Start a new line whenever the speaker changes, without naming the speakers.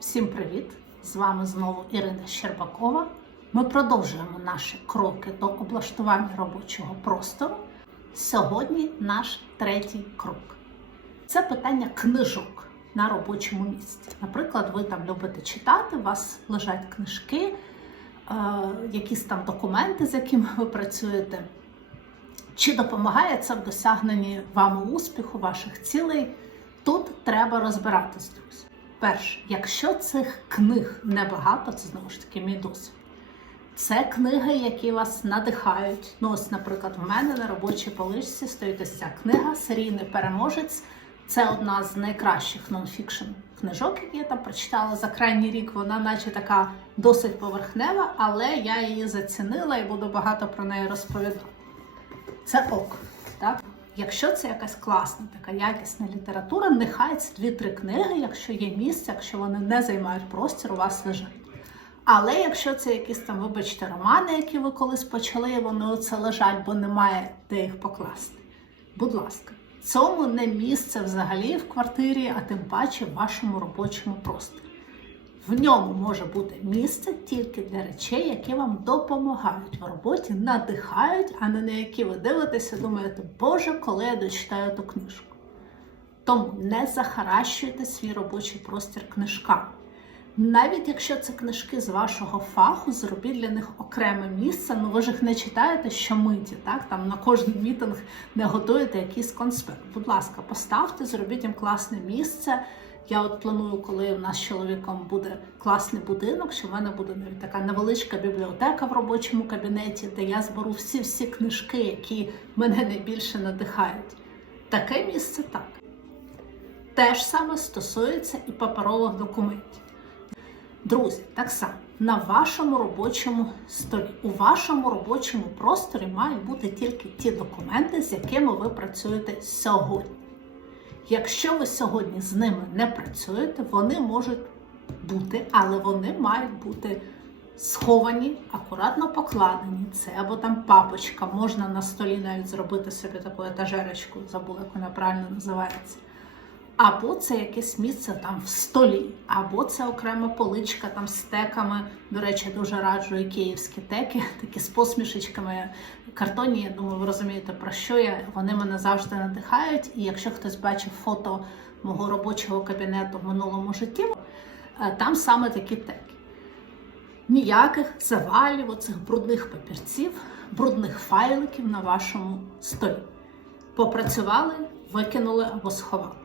Всім привіт! З вами знову Ірина Щербакова. Ми продовжуємо наші кроки до облаштування робочого простору. Сьогодні наш третій крок це питання книжок на робочому місці. Наприклад, ви там любите читати, у вас лежать книжки, е, якісь там документи, з якими ви працюєте. Чи допомагає це в досягненні вами успіху, ваших цілей? Тут треба розбиратись, друзі. Перше, якщо цих книг небагато, це знову ж таки мій досвід. Це книги, які вас надихають. Ну, ось, наприклад, в мене на робочій поличці стоїть ось ця книга Серійний переможець. Це одна з найкращих нонфікшн книжок, які я там прочитала за крайній рік. Вона, наче така досить поверхнева, але я її зацінила і буду багато про неї розповідати. Це ок. Якщо це якась класна, така якісна література, нехай це дві-три книги, якщо є місце, якщо вони не займають простір, у вас лежать. Але якщо це якісь там, вибачте, романи, які ви колись почали, і вони оце лежать, бо немає де їх покласти. Будь ласка, цьому не місце взагалі в квартирі, а тим паче в вашому робочому просторі. В ньому може бути місце тільки для речей, які вам допомагають в роботі, надихають, а не на які ви дивитеся, думаєте, Боже, коли я дочитаю ту книжку. Тому не захаращуйте свій робочий простір книжками. Навіть якщо це книжки з вашого фаху, зробіть для них окреме місце. Ну ви ж їх не читаєте щомиті, так? Там на кожний мітинг не готуєте якийсь конспект. Будь ласка, поставте, зробіть їм класне місце. Я от планую, коли у нас з чоловіком буде класний будинок, що в мене буде навіть така невеличка бібліотека в робочому кабінеті, де я зберу всі-всі книжки, які мене найбільше надихають. Таке місце так. Те ж саме стосується і паперових документів. Друзі, так само на вашому робочому столі, у вашому робочому просторі мають бути тільки ті документи, з якими ви працюєте сьогодні. Якщо ви сьогодні з ними не працюєте, вони можуть бути, але вони мають бути сховані, акуратно покладені. Це або там папочка, можна на столі навіть зробити собі таку етажерочку, забула, як вона правильно називається. Або це якесь місце там в столі, або це окрема поличка там з теками. До речі, дуже раджу і київські теки, такі з посмішечками картонні. Я думаю, ви розумієте, про що я. Вони мене завжди надихають. І якщо хтось бачив фото мого робочого кабінету в минулому житті, е, там саме такі теки. Ніяких завалів, оцих брудних папірців, брудних файликів на вашому столі. Попрацювали, викинули або сховали.